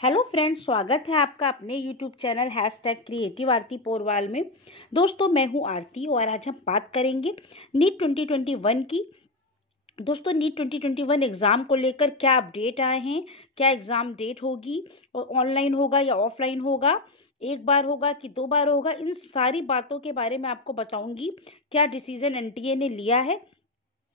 Hello friends, स्वागत है आपका अपने यूट्यूब चैनल #क्रिएटिव आरती पोरवाल में। दोस्तों, मैं हूं आरती और आज हम बात करेंगे नीट 2021 की। दोस्तों, नीट 2021 एग्ज़ाम को लेकर क्या अपडेट आए हैं, क्या एग्ज़ाम डेट होगी और ऑनलाइन होगा या ऑफलाइन होगा, एक बार होगा कि 2 बार होगा, इन सारी बातों के बारे में आपको बताऊंगी। क्या डिसीजन एनटीए ने लिया है।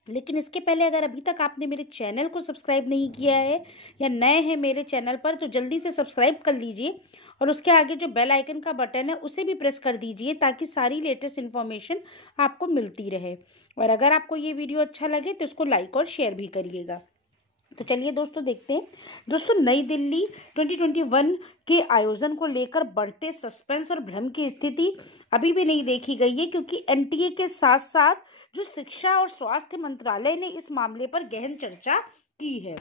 लेकिन इसके पहले अगर अभी तक आपने मेरे चैनल को सब्सक्राइब नहीं किया है या नए हैं मेरे चैनल पर, तो जल्दी से सब्सक्राइब कर लीजिए और उसके आगे जो बेल आइकन का बटन है उसे भी प्रेस कर दीजिए ताकि सारी लेटेस्ट इन्फॉर्मेशन आपको मिलती रहे। और अगर आपको ये वीडियो अच्छा लगे तो इसको लाइक और शेयर भी करिएगा। तो चलिए दोस्तों, देखते हैं। दोस्तों, नई दिल्ली 2021 के आयोजन को लेकर बढ़ते सस्पेंस और भ्रम की स्थिति अभी भी नहीं देखी गई है, क्योंकि एनटीए के साथ साथ जो शिक्षा और स्वास्थ्य मंत्रालय ने इस मामले पर गहन चर्चा की है।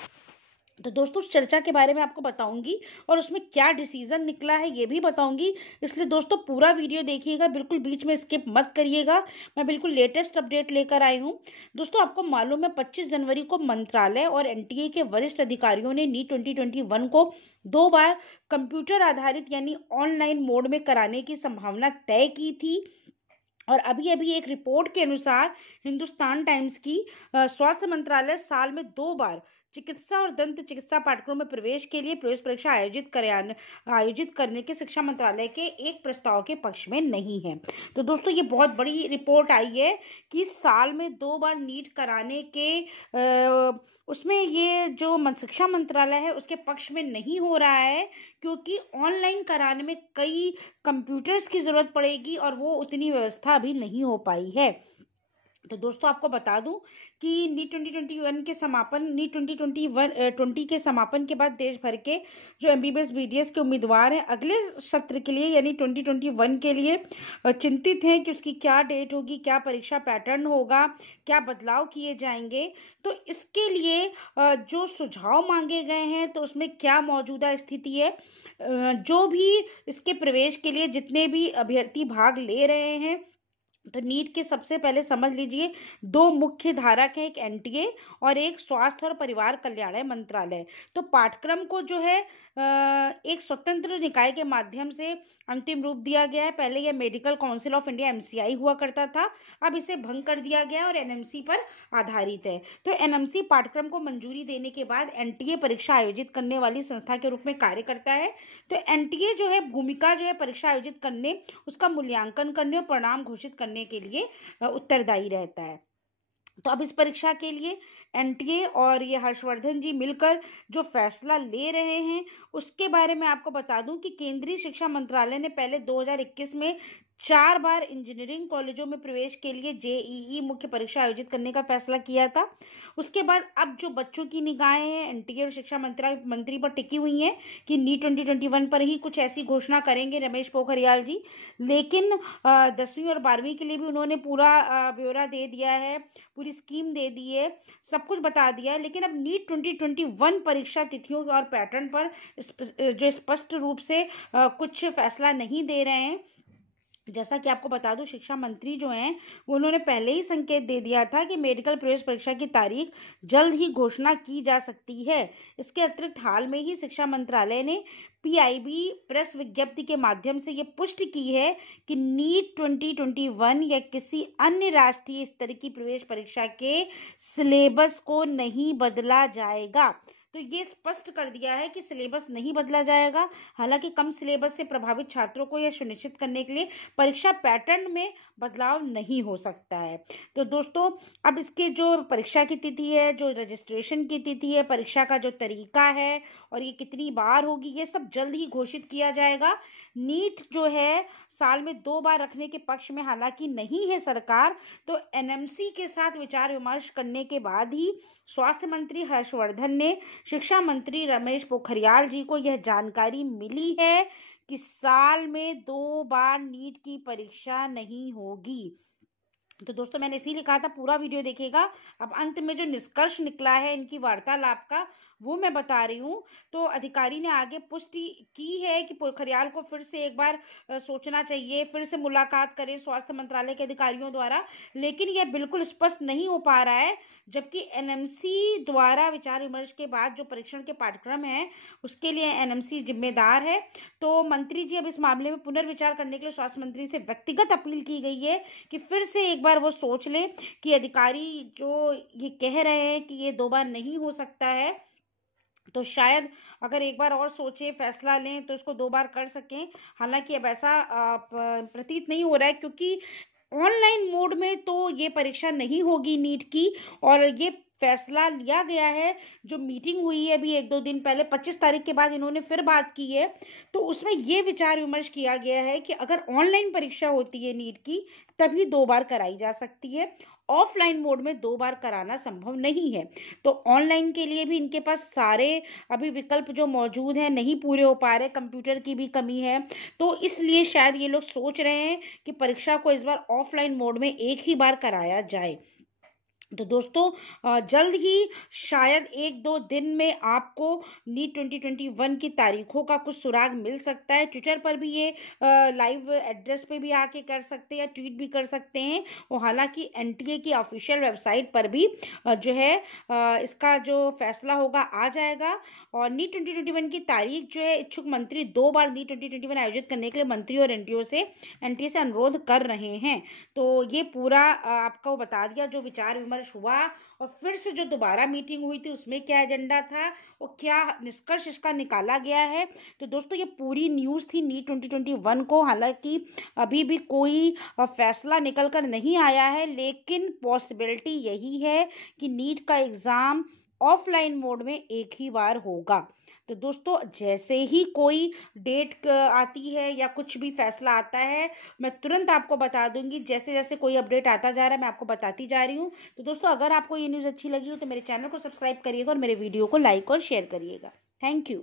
तो दोस्तों, उस चर्चा के बारे में आपको बताऊंगी और उसमें क्या डिसीजन निकला है ये भी बताऊंगी। इसलिए दोस्तों, पूरा वीडियो देखिएगा, बिल्कुल बीच में स्किप मत करिएगा। मैं बिल्कुल लेटेस्ट अपडेट लेकर आई हूँ। दोस्तों, आपको मालूम है 25 जनवरी को मंत्रालय और एनटीए के वरिष्ठ अधिकारियों ने नीट 2021 को 2 बार कंप्यूटर आधारित यानी ऑनलाइन मोड में कराने की संभावना तय की थी। और अभी अभी एक रिपोर्ट के अनुसार हिंदुस्तान टाइम्स की स्वास्थ्य मंत्रालय साल में 2 बार चिकित्सा और दंत चिकित्सा पाठ्यक्रम में प्रवेश के लिए प्रवेश परीक्षा आयोजित करने के शिक्षा मंत्रालय के एक प्रस्ताव के पक्ष में नहीं है। तो दोस्तों, ये बहुत बड़ी रिपोर्ट आई है कि साल में 2 बार नीट कराने के उसमें ये जो शिक्षा मंत्रालय है उसके पक्ष में नहीं हो रहा है, क्योंकि ऑनलाइन कराने में कई कंप्यूटर्स की ज़रूरत पड़ेगी और वो उतनी व्यवस्था अभी नहीं हो पाई है। तो दोस्तों, आपको बता दूं कि नीट 2020 के समापन के बाद देश भर के जो एमबीबीएस बीडीएस के उम्मीदवार हैं अगले सत्र के लिए यानी 2021 के लिए चिंतित हैं कि उसकी क्या डेट होगी, क्या परीक्षा पैटर्न होगा, क्या बदलाव किए जाएंगे। तो इसके लिए जो सुझाव मांगे गए हैं तो उसमें क्या मौजूदा स्थिति है, जो भी इसके प्रवेश के लिए जितने भी अभ्यर्थी भाग ले रहे हैं, तो नीट के सबसे पहले समझ लीजिए 2 मुख्य धारक हैं, एक एनटीए और एक स्वास्थ्य और परिवार कल्याण मंत्रालय। तो पाठ्यक्रम को जो है एक स्वतंत्र निकाय के माध्यम से अंतिम रूप दिया गया है। पहले यह medical council of India MCI हुआ करता था, अब इसे भंग कर दिया गया और एनएमसी पर आधारित है। तो एनएमसी पाठ्यक्रम को मंजूरी देने के बाद एनटीए परीक्षा आयोजित करने वाली संस्था के रूप में कार्य करता है। तो एनटीए जो है भूमिका जो है परीक्षा आयोजित करने, उसका मूल्यांकन करने और परिणाम घोषित करने के लिए उत्तरदायी रहता है। तो अब इस परीक्षा के लिए एनटीए और ये हर्षवर्धन जी मिलकर जो फैसला ले रहे हैं उसके बारे में आपको बता दूं कि केंद्रीय शिक्षा मंत्रालय ने पहले 2021 में 4 बार इंजीनियरिंग कॉलेजों में प्रवेश के लिए जेईई मुख्य परीक्षा आयोजित करने का फैसला किया था। उसके बाद अब जो बच्चों की निगाहें हैं एनटीए और शिक्षा मंत्री पर टिकी हुई हैं कि नीट 2021 पर ही कुछ ऐसी घोषणा करेंगे रमेश पोखरियाल जी। लेकिन 10वीं और 12वीं के लिए भी उन्होंने पूरा ब्यौरा दे दिया है, पूरी स्कीम दे दी है, सब कुछ बता दिया है। लेकिन अब नीट 2021 परीक्षा तिथियों और पैटर्न पर जो स्पष्ट रूप से कुछ फैसला नहीं दे रहे हैं। जैसा कि आपको बता दूं, शिक्षा मंत्री जो हैं उन्होंने पहले ही संकेत दे दिया था कि मेडिकल प्रवेश परीक्षा की तारीख जल्द ही घोषणा की जा सकती है। इसके अतिरिक्त हाल में ही शिक्षा मंत्रालय ने पीआईबी प्रेस विज्ञप्ति के माध्यम से ये पुष्टि की है कि नीट 2021 या किसी अन्य राष्ट्रीय स्तर की प्रवेश परीक्षा के सिलेबस को नहीं बदला जाएगा। तो ये स्पष्ट कर दिया है कि सिलेबस नहीं बदला जाएगा। हालांकि कम सिलेबस से प्रभावित छात्रों को यह सुनिश्चित करने के लिए परीक्षा पैटर्न में बदलाव नहीं हो सकता है। तो दोस्तों, अब इसके जो परीक्षा की तिथि है, जो रजिस्ट्रेशन की तिथि है, परीक्षा का जो तरीका है और ये कितनी बार होगी, ये सब जल्द ही घोषित किया जाएगा। नीट जो है साल में 2 बार रखने के पक्ष में हालांकि नहीं है सरकार, तो एनएमसी के साथ विचार विमर्श करने के बाद ही स्वास्थ्य मंत्री हर्षवर्धन ने शिक्षा मंत्री रमेश पोखरियाल जी को यह जानकारी मिली है कि साल में 2 बार नीट की परीक्षा नहीं होगी। तो दोस्तों, मैंने इसीलिए कहा था पूरा वीडियो देखिएगा। अब अंत में जो निष्कर्ष निकला है इनकी वार्तालाप का वो मैं बता रही हूँ। तो अधिकारी ने आगे पुष्टि की है कि पोखरियाल को फिर से एक बार सोचना चाहिए, फिर से मुलाकात करें स्वास्थ्य मंत्रालय के अधिकारियों द्वारा, लेकिन यह बिल्कुल स्पष्ट नहीं हो पा रहा है। जबकि एनएमसी द्वारा विचार विमर्श के बाद जो परीक्षण के पाठ्यक्रम है उसके लिए एनएमसी जिम्मेदार है। तो मंत्री जी अब इस मामले में पुनर्विचार करने के लिए स्वास्थ्य मंत्री से व्यक्तिगत अपील की गई है कि फिर से एक बार वो सोच ले कि अधिकारी जो ये कह रहे हैं कि ये 2 बार नहीं हो सकता है, तो शायद अगर एक बार और सोचे फैसला लें तो इसको 2 बार कर सकें। हालांकि अब ऐसा प्रतीत नहीं हो रहा है, क्योंकि ऑनलाइन मोड में तो ये परीक्षा नहीं होगी नीट की, और ये फैसला लिया गया है। जो मीटिंग हुई है अभी 1-2 दिन पहले, 25 तारीख के बाद इन्होंने फिर बात की है, तो उसमें ये विचार विमर्श किया गया है कि अगर ऑनलाइन परीक्षा होती है नीट की तभी 2 बार कराई जा सकती है, ऑफलाइन मोड में 2 बार कराना संभव नहीं है। तो ऑनलाइन के लिए भी इनके पास सारे अभी विकल्प जो मौजूद हैं नहीं पूरे हो पा रहे, कंप्यूटर की भी कमी है, तो इसलिए शायद ये लोग सोच रहे हैं कि परीक्षा को इस बार ऑफलाइन मोड में एक ही बार कराया जाए। तो दोस्तों जल्द ही शायद 1-2 दिन में आपको नीट 2021 की तारीखों का कुछ सुराग मिल सकता है। ट्विटर पर भी ये लाइव एड्रेस पे भी आके कर सकते हैं या ट्वीट भी कर सकते हैं। और हालांकि एनटीए की ऑफिशियल वेबसाइट पर भी जो है इसका जो फैसला होगा आ जाएगा। और नीट 2021 की तारीख जो है इच्छुक मंत्री 2 बार नीट 2021 आयोजित करने के लिए मंत्री और एनटीए से अनुरोध कर रहे हैं। तो ये पूरा आपको बता दिया जो विचार विमर्श हुआ, और फिर से जो दोबारा मीटिंग हुई थी उसमें क्या एजेंडा था और क्या निष्कर्ष इसका निकाला गया है। तो दोस्तों ये पूरी न्यूज़ थी नीट 2021 को। हालांकि अभी भी कोई फैसला निकल कर नहीं आया है, लेकिन पॉसिबिलिटी यही है कि नीट का एग्ज़ाम ऑफलाइन मोड में एक ही बार होगा। तो दोस्तों जैसे ही कोई डेट आती है या कुछ भी फैसला आता है मैं तुरंत आपको बता दूंगी। जैसे जैसे कोई अपडेट आता जा रहा है मैं आपको बताती जा रही हूँ। तो दोस्तों अगर आपको ये न्यूज़ अच्छी लगी हो तो मेरे चैनल को सब्सक्राइब करिएगा और मेरे वीडियो को लाइक और शेयर करिएगा। Thank you.